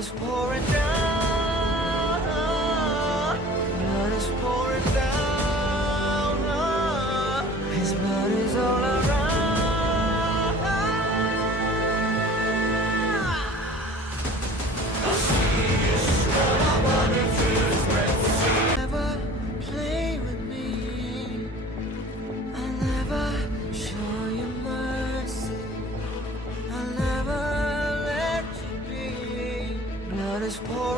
is pouring down. Blood is pouring down. His blood is all around. Never play with me. I'll never show you mercy. I'll never let you be. Blood is pouring.